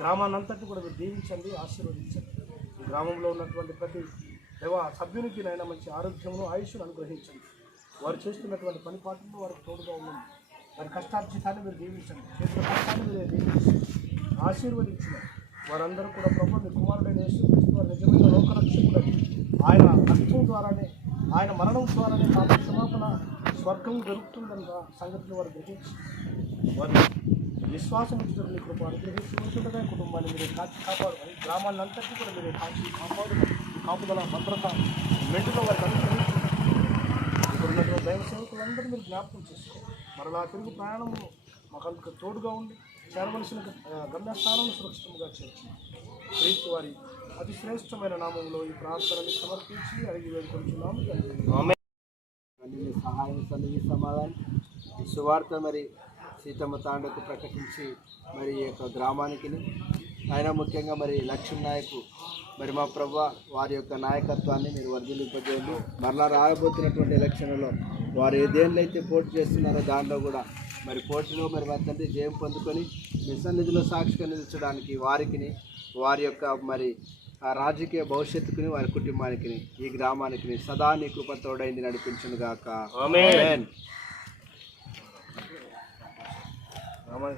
గ్రామాన్నంతటి కూడా మీరు దీవించండి ఆశీర్వదించండి. ఈ గ్రామంలో ఉన్నటువంటి ప్రతి దేవ సభ్యునికి నాయన మంచి ఆరోగ్యమును ఆయుష్ను అనుగ్రహించండి. వారు చేస్తున్నటువంటి పని పాటల్లో వారికి తోడుగా ఉండండి. వారి కష్టార్జితాన్ని మీరు దీవించండి. చేసిన కష్టాన్ని మీరు దీవించండి. ఆశీర్వదించిన వారందరూ కూడా ప్రభు మీ కుమారుడైన యేసుక్రీస్తు వారి నిజమైన లోకరక్షకుడని ఆయన రక్తం ద్వారానే ఆయన మరణం ద్వారానే పాప క్షమాపణ స్వర్గం దొరుకుతుందన్న సంగతిని వారు గ్రహించి విశ్వాసం ఉంచుతున్న కృప అనుగ్రహించి ఉంటుండగా కుటుంబాన్ని మీరు కాచి కాపాడుకొని గ్రామాలంతటినీ కూడా మీరు కాచి కాపాడు కాపుదల భద్రత మెండులో వారికి అనుగ్రహించి ఇక్కడ దైవ సేవకులందరూ మీరు జ్ఞాపకం చేసుకోండి మరలా తిరుగు ప్రయాణం మాకు తోడుగా ఉండి చేరవలసిన గమ్యస్థానం సురక్షితంగా చేర్చి క్రీస్తు వారి అతి శ్రేష్టమైన నామంలో ఈ ప్రార్థనని సమర్పించి అడిగి వేడుకొంటున్నాము సహాయం సన్నిధి సమాధానం. ఈ సువార్త మరి సీతమ్మ తాండకు ప్రకటించి మరి ఈ యొక్క గ్రామానికి ఆయన ముఖ్యంగా మరి లక్ష్మణ్ నాయకు మరి మా ప్రభు వారి యొక్క నాయకత్వాన్ని మీరు వర్ధిల్లింపజేయండి. మరలా రాబోతున్నటువంటి ఎలక్షన్లలో వారు ఏ దేనిలో పోటీ చేస్తున్నారో దానిలో కూడా మరి పోటీలో మరి వారి జయం పొందుకొని మీ సన్నిధిలో సాక్షిగా నిలిచడానికి వారికిని వారి యొక్క మరి ఆ రాజకీయ భవిష్యత్తుకుని వారి కుటుంబానికి ఈ గ్రామానికి సదా నీ కృప తోడైంది నడిపించును Vamos